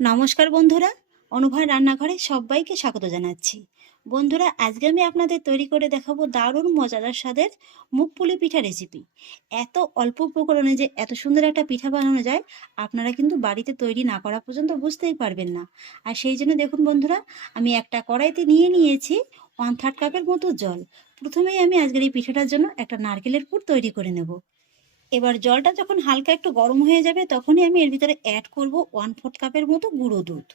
নমস্কার বন্ধুরা, অনুভয় রান্নাঘরে সবাইকে স্বাগত জানাচ্ছি। বন্ধুরা, আজকে আমি আপনাদের তৈরি করে দেখাবো দারুণ মজাদার স্বাদের মুগ পুলি পিঠা রেসিপি। এত অল্প উপকরণে যে এত সুন্দর একটা পিঠা বানানো যায়, আপনারা কিন্তু বাড়িতে তৈরি না করা পর্যন্ত বুঝতেই পারবেন না। আর সেই জন্য দেখুন বন্ধুরা, আমি একটা কড়াইতে নিয়ে নিয়েছি 1/3 কাপের মতো জল। প্রথমেই আমি আজকের এই পিঠাটার জন্য একটা নারকেলের পুর তৈরি করে নেব। এবার জলটা যখন হালকা একটু গরম হয়ে যাবে, তখনই আমি এর ভিতরে অ্যাড করব 1/4 কাপের মতো গুঁড়ো দুধ।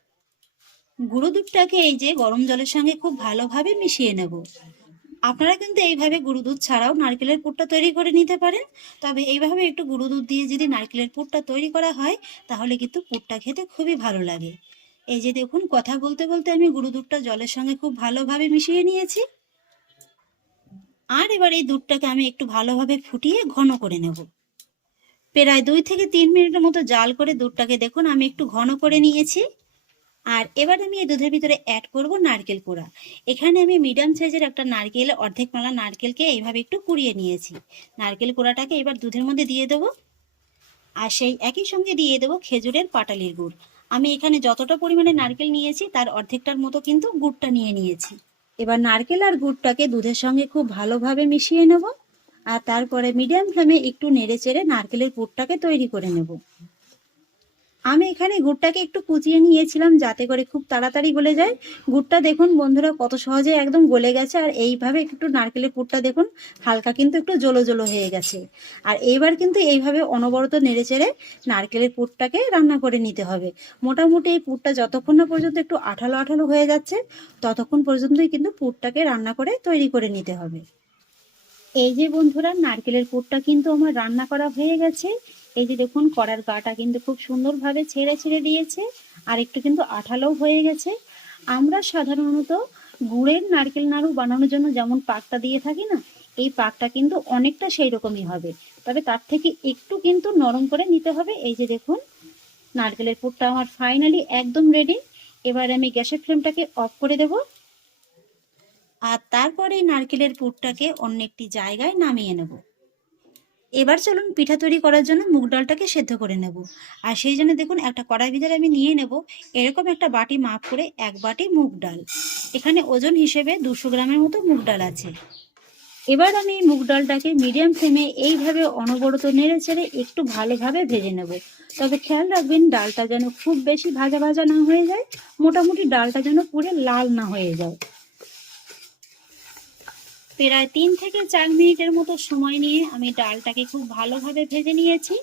গুঁড়ো দুধটাকে এই যে গরম জলের সঙ্গে খুব ভালোভাবে মিশিয়ে নেব। আপনারা কিন্তু এইভাবে গুঁড়ো দুধ ছাড়াও নারকেলের পুরটা তৈরি করে নিতে পারেন। তবে এইভাবে একটু গুঁড়ো দুধ দিয়ে যদি নারকেলের পুরটা তৈরি করা হয়, তাহলে কিন্তু পুরটা খেতে খুবই ভালো লাগে। এই যে দেখুন, কথা বলতে বলতে আমি গুঁড়ো দুধটা জলের সঙ্গে খুব ভালোভাবে মিশিয়ে নিয়েছি। আর এবার এই দুধটাকে আমি একটু ভালোভাবে ফুটিয়ে ঘন করে নেব। প্রায় 2 থেকে 3 মিনিটের মতো জাল করে দুধটাকে দেখুন আমি একটু ঘন করে নিয়েছি। আর এবার আমি এই দুধের ভিতরে অ্যাড করব নারকেল কোড়া। এখানে আমি মিডিয়াম সাইজের একটা নারকেল, অর্ধেক মালা নারকেলকে এইভাবে একটু কুড়িয়ে নিয়েছি। নারকেল কোড়াটাকে এবার দুধের মধ্যে দিয়ে দেবো। আর সেই একই সঙ্গে দিয়ে দেবো খেজুরের পাটালির গুড়। আমি এখানে যতটা পরিমাণে নারকেল নিয়েছি তার অর্ধেকটার মতো কিন্তু গুড়টা নিয়ে নিয়েছি। এবার নারকেল আর গুড়টাকে দুধের সঙ্গে খুব ভালোভাবে মিশিয়ে নেব। আর তারপরে মিডিয়াম ফ্লেমে একটু নেড়ে চেড়ে নারকেলের পুরটাকে তৈরি করে নেব। আমি এখানে গুড়টাকে একটু কুচিয়ে নিয়েছিলাম যাতে করে খুব তাড়াতাড়ি গলে যায়। গুড়টা দেখুন বন্ধুরা কত সহজে একদম গলে গেছে। আর এইভাবে একটু নারকেলের পুরটা দেখুন হালকা কিন্তু একটু জলো জলো হয়ে গেছে। আর এইবার কিন্তু এইভাবে অনবরত নেড়েচেড়ে নারকেলের পুরটাকে রান্না করে নিতে হবে। মোটামুটি এই পুরটা যতক্ষণ না পর্যন্ত একটু আঠালো আঠালো হয়ে যাচ্ছে, ততক্ষণ পর্যন্তই কিন্তু পুরটাকে রান্না করে তৈরি করে নিতে হবে। এই যে বন্ধুরা, নারকেলের পুরটা কিন্তু আমার রান্না করা হয়ে গেছে। এই যে দেখুন, কড়ার গাটা কিন্তু খুব সুন্দরভাবে ছেড়ে ছেড়ে দিয়েছে। আর একটু কিন্তু আঠালোও হয়ে গেছে। আমরা সাধারণত গুড়ের নারকেল নাড়ু বানানোর জন্য যেমন পাকটা দিয়ে থাকি না, এই পাকটা কিন্তু অনেকটা সেই রকমই হবে। তবে তার থেকে একটু কিন্তু নরম করে নিতে হবে। এই যে দেখুন, নারকেলের পুরটা আমার ফাইনালি একদম রেডি। এবার আমি গ্যাসের ফ্লেমটাকে অফ করে দেব। আর তারপরে নারকেলের পুরটাকে অন্য একটি জায়গায় নামিয়ে নেব। এবার চলুন পিঠা তৈরি করার জন্য মুগ ডালটাকে সেদ্ধ করে নেব। আর সেই জন্য দেখুন, একটা কড়াই ভিতরে আমি নিয়ে নেব এরকম একটা বাটি মাপ করে 1 বাটি মুগ ডাল। এখানে ওজন হিসেবে 200 গ্রামের মতো মুগ ডাল আছে। এবার আমি মুগ ডালটাকে মিডিয়াম ফ্লেমে এইভাবে অনবরত নেড়ে চেড়ে একটু ভালোভাবে ভেজে নেব। তবে খেয়াল রাখবেন ডালটা যেন খুব বেশি ভাজা ভাজা না হয়ে যায়, মোটামুটি ডালটা যেন পুরো লাল না হয়ে যায়। প্রায় 3 থেকে 4 মিনিটের মতো সময় নিয়ে আমি ডালটাকে খুব ভালোভাবে ভেজে নিয়েছি।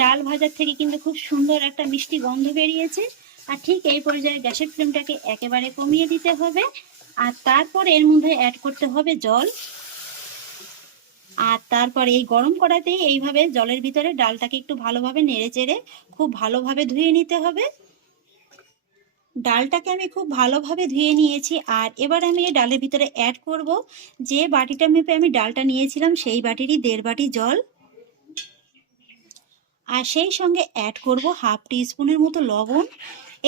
ডাল ভাজার থেকে কিন্তু খুব সুন্দর একটা মিষ্টি গন্ধ বেরিয়েছে। আর ঠিক এই পর্যায়ে গ্যাসের ফ্লেমটাকে একেবারে কমিয়ে দিতে হবে। আর তারপর এর মধ্যে অ্যাড করতে হবে জল। আর তারপর এই গরম কড়াইতেই এইভাবে জলের ভিতরে ডালটাকে একটু ভালোভাবে নেড়ে চেড়ে খুব ভালোভাবে ধুয়ে নিতে হবে। ডালটাকে আমি খুব ভালোভাবে ধুয়ে নিয়েছি। আর এবার আমি এই ডালের ভিতরে অ্যাড করব যে বাটিটা মেপে আমি ডালটা নিয়েছিলাম, সেই বাটিরই 1.5 বাটি জল। আর সেই সঙ্গে অ্যাড করব হাফ টি স্পুনের মতো লবণ।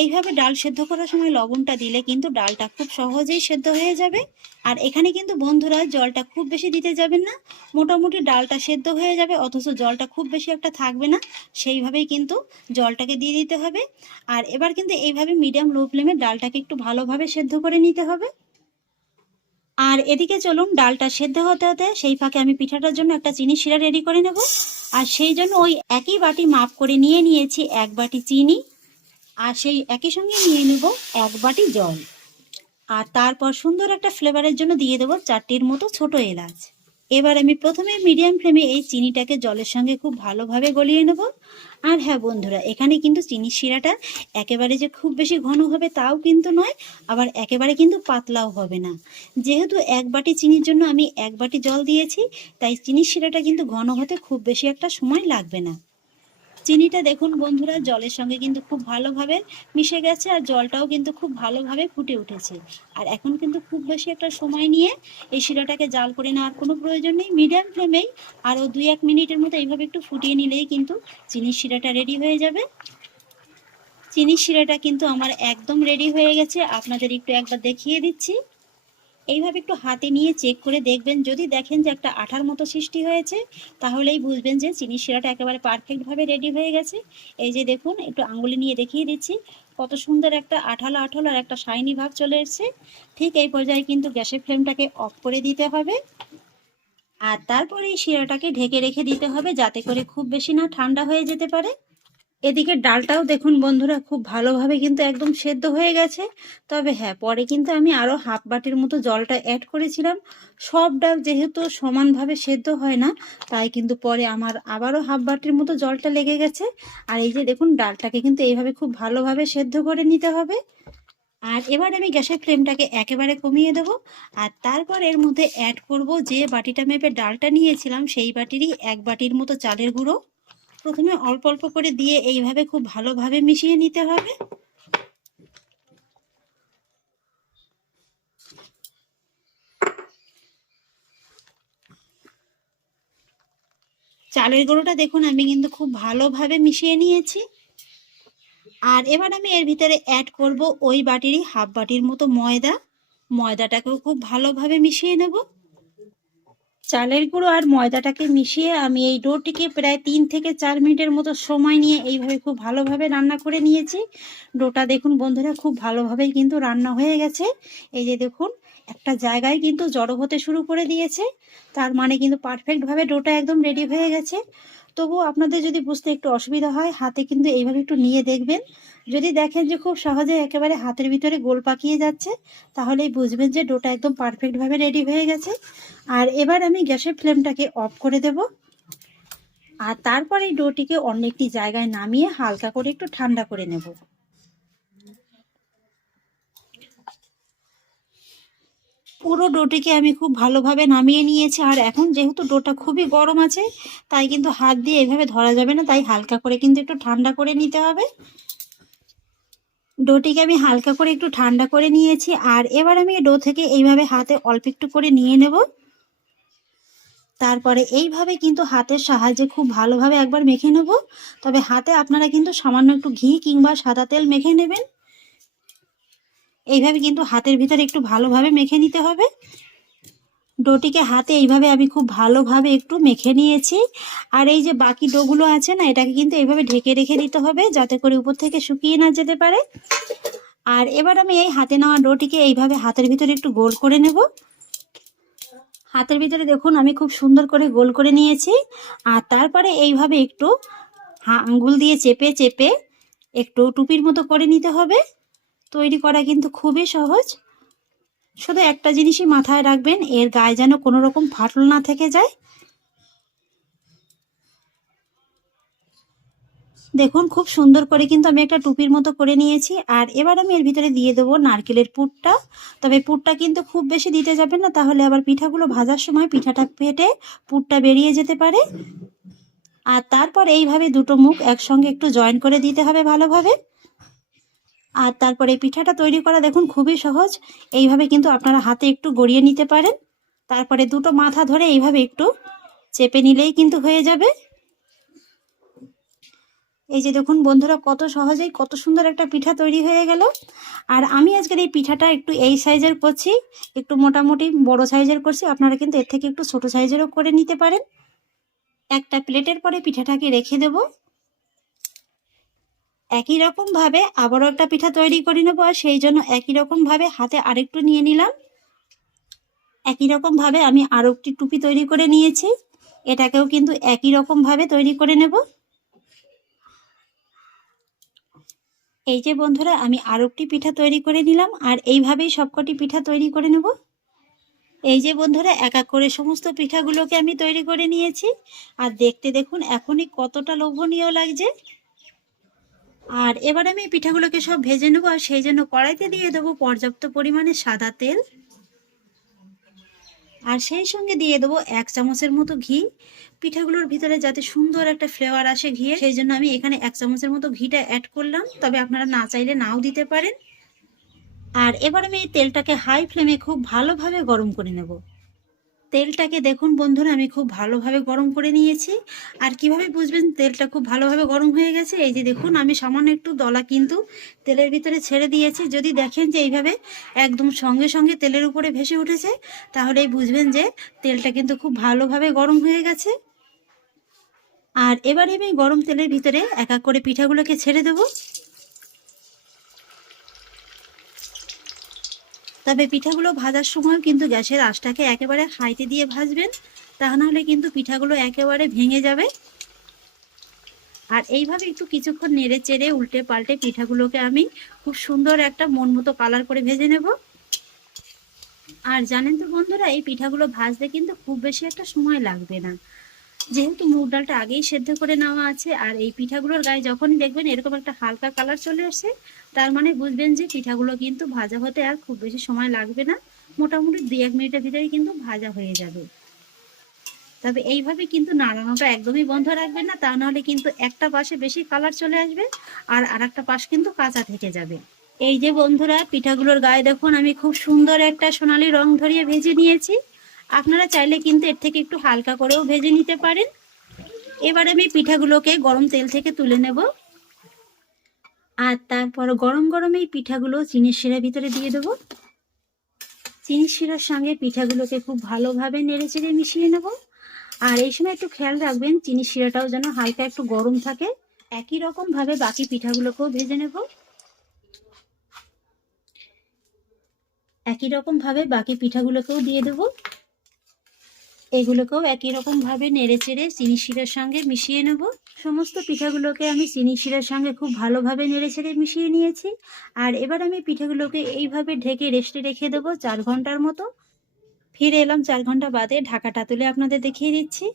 এইভাবে ডাল সেদ্ধ করার সময় লবণটা দিলে কিন্তু ডালটা খুব সহজেই সেদ্ধ হয়ে যাবে। আর এখানে কিন্তু বন্ধুরা জলটা খুব বেশি দিতে যাবেন না। মোটামুটি ডালটা সেদ্ধ হয়ে যাবে, অথচ জলটা খুব বেশি একটা থাকবে না, সেইভাবেই কিন্তু জলটাকে দিয়ে দিতে হবে। আর এবার কিন্তু এইভাবে মিডিয়াম লো ফ্লেমে ডালটাকে একটু ভালোভাবে সেদ্ধ করে নিতে হবে। আর এদিকে চলুন ডালটা সেদ্ধ হতে হতে সেই ফাঁকে আমি পিঠাটার জন্য একটা চিনি শিরা রেডি করে নেব। আর সেই জন্য ওই একই বাটি মাপ করে নিয়ে নিয়েছি 1 বাটি চিনি। আর সেই একই সঙ্গে নিয়ে নেব 1 বাটি জল। আর তারপর সুন্দর একটা ফ্লেভারের জন্য দিয়ে দেবো 4টির মতো ছোট এলাচ। এবার আমি প্রথমে মিডিয়াম ফ্লেমে এই চিনিটাকে জলের সঙ্গে খুব ভালোভাবে গলিয়ে নেব। আর হ্যাঁ বন্ধুরা, এখানে কিন্তু চিনির শিরাটা একেবারে যে খুব বেশি ঘন হবে তাও কিন্তু নয়, আবার একেবারে কিন্তু পাতলাও হবে না। যেহেতু 1 বাটি চিনির জন্য আমি 1 বাটি জল দিয়েছি, তাই চিনির শিরাটা কিন্তু ঘন হতে খুব বেশি একটা সময় লাগবে না। চিনিটা দেখুন বন্ধুরা জলের সঙ্গে কিন্তু খুব ভালোভাবে মিশে গেছে। আর জলটাও কিন্তু খুব ভালোভাবে ফুটে উঠেছে। আর এখন কিন্তু খুব বেশি একটা সময় নিয়ে এই শিরাটাকে জাল করে নেওয়ার কোনো প্রয়োজন নেই। মিডিয়াম ফ্লেমেই আরও 2-1 মিনিটের মতো এইভাবে একটু ফুটিয়ে নিলেই কিন্তু চিনির শিরাটা রেডি হয়ে যাবে। চিনির শিরাটা কিন্তু আমার একদম রেডি হয়ে গেছে, আপনাদের একটু একবার দেখিয়ে দিচ্ছি। এইভাবে একটু হাতে নিয়ে চেক করে দেখবেন, যদি দেখেন যে একটা আঠার মতো সৃষ্টি হয়েছে তাহলেই বুঝবেন যে চিনির শিরাটা একেবারে পারফেক্টভাবে রেডি হয়ে গেছে। এই যে দেখুন, একটু আঙ্গুলি নিয়ে দেখিয়ে দিচ্ছি কত সুন্দর একটা আঠালো আঠালো আর একটা শাইনি ভাব চলে এসছে। ঠিক এই পর্যায়ে কিন্তু গ্যাসের ফ্লেমটাকে অফ করে দিতে হবে, আর তারপরে এই শিরাটাকে ঢেকে রেখে দিতে হবে যাতে করে খুব বেশি না ঠান্ডা হয়ে যেতে পারে। এদিকে ডালটাও দেখুন বন্ধুরা খুব ভালোভাবে কিন্তু একদম সেদ্ধ হয়ে গেছে। তবে হ্যাঁ, পরে কিন্তু আমি আরও হাফ বাটির মতো জলটা অ্যাড করেছিলাম। সব ডাল যেহেতু সমানভাবে সেদ্ধ হয় না, তাই কিন্তু পরে আমার আবারও হাফ বাটির মতো জলটা লেগে গেছে। আর এই যে দেখুন, ডালটাকে কিন্তু এইভাবে খুব ভালোভাবে সেদ্ধ করে নিতে হবে। আর এবার আমি গ্যাসের ফ্লেমটাকে একেবারে কমিয়ে দেব, আর তারপর এর মধ্যে অ্যাড করব যে বাটিটা মেপে ডালটা নিয়েছিলাম সেই বাটিরই 1 বাটির মতো চালের গুঁড়ো। প্রথমে অল্প অল্প করে দিয়ে এইভাবে খুব ভালোভাবে মিশিয়ে নিতে হবে। চালের গুঁড়োটা দেখুন আমি কিন্তু খুব ভালোভাবে মিশিয়ে নিয়েছি। আর এবার আমি এর ভিতরে অ্যাড করব ওই বাটিরই হাফ বাটির মতো ময়দা। ময়দাটাকেও খুব ভালোভাবে মিশিয়ে নেব। চালের গুঁড়ো আর ময়দাটাকে মিশিয়ে আমি এই ডোটিকে প্রায় 3 থেকে 4 মিনিটের মতো সময় নিয়ে এইভাবে খুব ভালোভাবে রান্না করে নিয়েছি। ডোটা দেখুন বন্ধুরা খুব ভালোভাবেই কিন্তু রান্না হয়ে গেছে। এই যে দেখুন, একটা জায়গায় কিন্তু জড়ো হতে শুরু করে দিয়েছে, তার মানে কিন্তু পারফেক্টভাবে ডোটা একদম রেডি হয়ে গেছে। তবুও আপনাদের যদি বুঝতে একটু অসুবিধা হয়, হাতে কিন্তু এইভাবে একটু নিয়ে দেখবেন। যদি দেখেন যে খুব সহজে একেবারে হাতের ভিতরে গোল পাকিয়ে যাচ্ছে, তাহলেই বুঝবেন যে ডোটা একদম পারফেক্টভাবে রেডি হয়ে গেছে। আর এবার আমি গ্যাসের ফ্লেমটাকে অফ করে দেব, আর তারপর এই ডোটিকে অন্য একটি জায়গায় নামিয়ে হালকা করে একটু ঠান্ডা করে নেব। পুরো ডোটিকে আমি খুব ভালোভাবে নামিয়ে নিয়েছি। আর এখন যেহেতু ডোটা খুবই গরম আছে, তাই কিন্তু হাত দিয়ে এভাবে ধরা যাবে না, তাই হালকা করে কিন্তু একটু ঠান্ডা করে নিতে হবে। ডোটিকে আমি হালকা করে একটু ঠান্ডা করে নিয়েছি, আর এবার আমি ডো থেকে এইভাবে হাতে অল্প একটু করে নিয়ে নেব। তারপরে এইভাবে কিন্তু হাতের সাহায্যে খুব ভালোভাবে একবার মেখে নেব। তবে হাতে আপনারা কিন্তু সামান্য একটু ঘি কিংবা সাদা তেল মেখে নেবেন। এইভাবে কিন্তু হাতের ভিতরে একটু ভালোভাবে মেখে নিতে হবে। ডোটিকে হাতে এইভাবে আমি খুব ভালোভাবে একটু মেখে নিয়েছি। আর এই যে বাকি ডোগুলো আছে না, এটাকে কিন্তু এইভাবে ঢেকে রেখে দিতে হবে যাতে করে উপর থেকে শুকিয়ে না যেতে পারে। আর এবার আমি এই হাতে নেওয়া ডোটিকে এইভাবে হাতের ভিতরে একটু গোল করে নেব। হাতের ভিতরে দেখুন আমি খুব সুন্দর করে গোল করে নিয়েছি। আর তারপরে এইভাবে একটু আঙ্গুল দিয়ে চেপে চেপে একটু টুপির মতো করে নিতে হবে। তৈরি করা কিন্তু খুবই সহজ। শুধু একটা জিনিসই মাথায় রাখবেন, এর গায়ে যেন কোনো রকম ফাটল না থেকে যায়। দেখুন খুব সুন্দর করে কিন্তু আমি একটা টুপির মতো করে নিয়েছি। আর এবার আমি এর ভিতরে দিয়ে দেবো নারকেলের পুরটা। তবে পুরটা কিন্তু খুব বেশি দিতে যাবেন না, তাহলে আবার পিঠাগুলো ভাজার সময় পিঠাটা ফেটে পুরটা বেরিয়ে যেতে পারে। আর তারপর এইভাবে দুটো মুখ একসঙ্গে একটু জয়েন করে দিতে হবে ভালোভাবে। আর তারপরে এই পিঠাটা তৈরি করা দেখুন খুবই সহজ। এইভাবে কিন্তু আপনারা হাতে একটু গড়িয়ে নিতে পারেন। তারপরে দুটো মাথা ধরে এইভাবে একটু চেপে নিলেই কিন্তু হয়ে যাবে। এই যে দেখুন বন্ধুরা, কত সহজেই কত সুন্দর একটা পিঠা তৈরি হয়ে গেল। আর আমি আজকের এই পিঠাটা একটু এই সাইজের করছি, একটু মোটামুটি বড় সাইজের করছি। আপনারা কিন্তু এর থেকে একটু ছোট সাইজেরও করে নিতে পারেন। একটা প্লেটের পরে পিঠাটাকে রেখে দেব। একই রকম ভাবে আবারও একটা পিঠা তৈরি করে নেব, আর সেই জন্য একই রকম ভাবে হাতে আরেকটু নিয়ে নিলাম। একই রকম ভাবে আমি আরো একটি টুপি তৈরি করে নিয়েছি, এটাকেও কিন্তু একই রকম ভাবে তৈরি করে নেব। এই যে বন্ধুরা, আমি আরো একটি পিঠা তৈরি করে নিলাম, আর এইভাবেই সবকটি পিঠা তৈরি করে নেব। এই যে বন্ধুরা, এক এক করে সমস্ত পিঠাগুলোকে আমি তৈরি করে নিয়েছি। আর দেখতে দেখুন এখনই কতটা লোভনীয় লাগছে। আর এবার আমি এই পিঠাগুলোকে সব ভেজে নেবো, আর সেই জন্য কড়াইতে দিয়ে দেবো পর্যাপ্ত পরিমাণে সাদা তেল, আর সেই সঙ্গে দিয়ে দেবো 1 চামচের মতো ঘি। পিঠাগুলোর ভিতরে যাতে সুন্দর একটা ফ্লেভার আসে ঘিয়ে, সেই জন্য আমি এখানে 1 চামচের মতো ঘিটা অ্যাড করলাম। তবে আপনারা না চাইলে নাও দিতে পারেন। আর এবার আমি এই তেলটাকে হাই ফ্লেমে খুব ভালোভাবে গরম করে নেব। তেলটাকে দেখুন বন্ধুরা, আমি খুব ভালোভাবে গরম করে নিয়েছি। আর কিভাবে বুঝবেন তেলটা খুব ভালোভাবে গরম হয়ে গেছে? এই যে দেখুন, আমি সামান্য একটু দলা কিন্তু তেলের ভিতরে ছেড়ে দিয়েছি। যদি দেখেন যে এইভাবে একদম সঙ্গে সঙ্গে তেলের উপরে ভেসে উঠেছে, তাহলেই বুঝবেন যে তেলটা কিন্তু খুব ভালোভাবে গরম হয়ে গেছে। আর এবারে আমি গরম তেলের ভিতরে এক এক করে পিঠাগুলোকে ছেড়ে দেবো। তবে পিঠাগুলো ভাজার সময় কিন্তু গ্যাসের আঁচটাকে একেবারে হাইতে দিয়ে ভাজবেন, তা নাহলে কিন্তু পিঠাগুলো একেবারে ভেঙে যাবে। আর এইভাবে একটু কিছুক্ষণ নেড়ে চেড়ে উল্টে পাল্টে পিঠাগুলোকে আমি খুব সুন্দর একটা মন মতো কালার করে ভেজে নেব। আর জানেন তো বন্ধুরা, এই পিঠাগুলো ভাজতে কিন্তু খুব বেশি একটা সময় লাগবে না, যেহেতু মুগ ডালটা আগেই সেদ্ধ করে নেওয়া আছে। আর এই পিঠাগুলোর গায়ে যখনই দেখবেন এরকম একটা হালকা কালার চলে আসে, তার মানে বুঝবেন যে পিঠাগুলো কিন্তু ভাজা হতে আর খুব বেশি সময় লাগবে না, মোটামুটি 2-1 মিনিটের ভিতরেই কিন্তু ভাজা হয়ে যাবে। তবে এইভাবে কিন্তু নাড়ানোটা একদমই বন্ধ রাখবেন না, তা নাহলে কিন্তু একটা পাশে বেশি কালার চলে আসবে আর আরেকটা পাশ কিন্তু কাঁচা থেকে যাবে। এই যে বন্ধুরা, পিঠাগুলোর গায়ে দেখুন আমি খুব সুন্দর একটা সোনালী রং ধরিয়ে ভেজে নিয়েছি। আপনারা চাইলে কিন্তু এর থেকে একটু হালকা করেও ভেজে নিতে পারেন। এবার আমি পিঠাগুলোকে গরম তেল থেকে তুলে নেব। আর তারপর গরম গরম এই পিঠাগুলো চিনির শিরার ভিতরে দিয়ে দেবো। চিনির শিরার সঙ্গে পিঠাগুলোকে খুব ভালোভাবে নেড়ে চেড়ে মিশিয়ে নেব। আর এই সময় একটু খেয়াল রাখবেন চিনির শিরাটাও যেন হালকা একটু গরম থাকে। একই রকম ভাবে বাকি পিঠাগুলোকেও ভেজে নেব। একই রকম ভাবে বাকি পিঠাগুলোকেও দিয়ে দেবো। এগুলোকেও একই রকম ভাবে নেড়ে চেড়ে চিনি শিরার সঙ্গে মিশিয়ে নেব। সমস্ত পিঠাগুলোকে আমি চিনি শিরার সঙ্গে খুব ভালোভাবে নেড়ে চেড়ে মিশিয়ে নিয়েছি। আর এবার আমি পিঠাগুলোকে এইভাবে ঢেকে রেস্টে রেখে দেবো 4 ঘন্টার মতো। ফিরে এলাম 4 ঘন্টা বাদে, ঢাকাটা তুলে আপনাদের দেখিয়ে দিচ্ছি।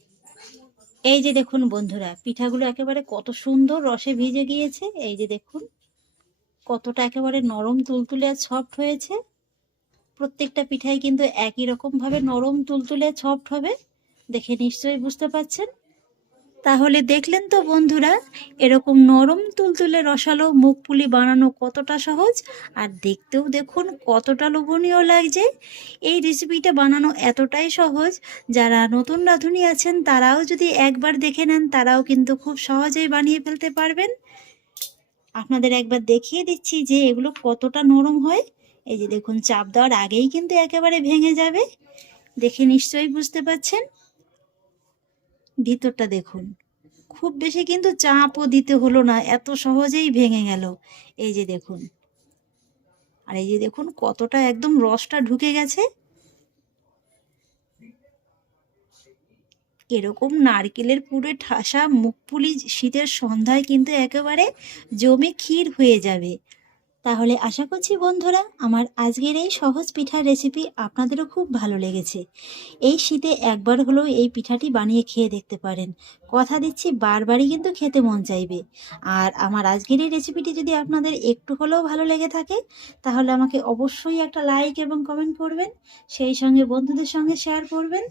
এই যে দেখুন বন্ধুরা, পিঠাগুলো একেবারে কত সুন্দর রসে ভিজে গিয়েছে। এই যে দেখুন কতটা একেবারে নরম তুলতুলে আর সফট হয়েছে। প্রত্যেকটা পিঠাই কিন্তু একই রকম ভাবে নরম তুলতুলে সফট হবে, দেখে নিশ্চয়ই বুঝতে পারছেন। তাহলে দেখলেন তো বন্ধুরা, এরকম নরম তুলতুলে রসালো মুগপুলি বানানো কতটা সহজ, আর দেখতেও দেখুন কতটা লোভনীয় লাগছে। এই রেসিপিটা বানানো এতটাই সহজ, যারা নতুন রাঁধুনি আছেন তারাও যদি একবার দেখে নেন, তারাও কিন্তু খুব সহজেই বানিয়ে ফেলতে পারবেন। আপনাদের একবার দেখিয়ে দিচ্ছি যে এগুলো কতটা নরম হয়। এই যে দেখুন, চাপ দেওয়ার আগেই কিন্তু একেবারে ভেঙে যাবে, দেখে নিশ্চয়ই বুঝতে পারছেন। ভিতরটা দেখুন, খুব বেশি কিন্তু চাপও দিতে হলো না, এত সহজেই ভেঙে গেল। এই যে দেখুন, আর এই যে দেখুন কতটা একদম রসটা ঢুকে গেছে। এরকম নারকেলের পুরে ঠাসা মুগপুলি শীতের সন্ধ্যায় কিন্তু একেবারে জমে ক্ষীর হয়ে যাবে। তাহলে আশা করছি বন্ধুরা, আমার আজকের এই সহজ পিঠার রেসিপি আপনাদেরও খুব ভালো লেগেছে। এই শীতে একবার হলেও এই পিঠাটি বানিয়ে খেয়ে দেখতে পারেন, কথা দিচ্ছি বারবারই কিন্তু খেতে মন চাইবে। আর আমার আজকের এই রেসিপিটি যদি আপনাদের একটু হলেও ভালো লেগে থাকে, তাহলে আমাকে অবশ্যই একটা লাইক এবং কমেন্ট করবেন, সেই সঙ্গে বন্ধুদের সঙ্গে শেয়ার করবেন।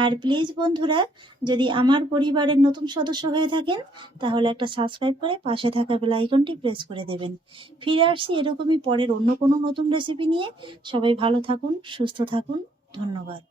আর প্লিজ বন্ধুরা, যদি আমার পরিবারের নতুন সদস্য হয়ে থাকেন, তাহলে একটা সাবস্ক্রাইব করে পাশে থাকা বেল আইকনটি প্রেস করে দেবেন। ফিরে আসছি এরকমই পরের অন্য কোনো নতুন রেসিপি নিয়ে। সবাই ভালো থাকুন, সুস্থ থাকুন, ধন্যবাদ।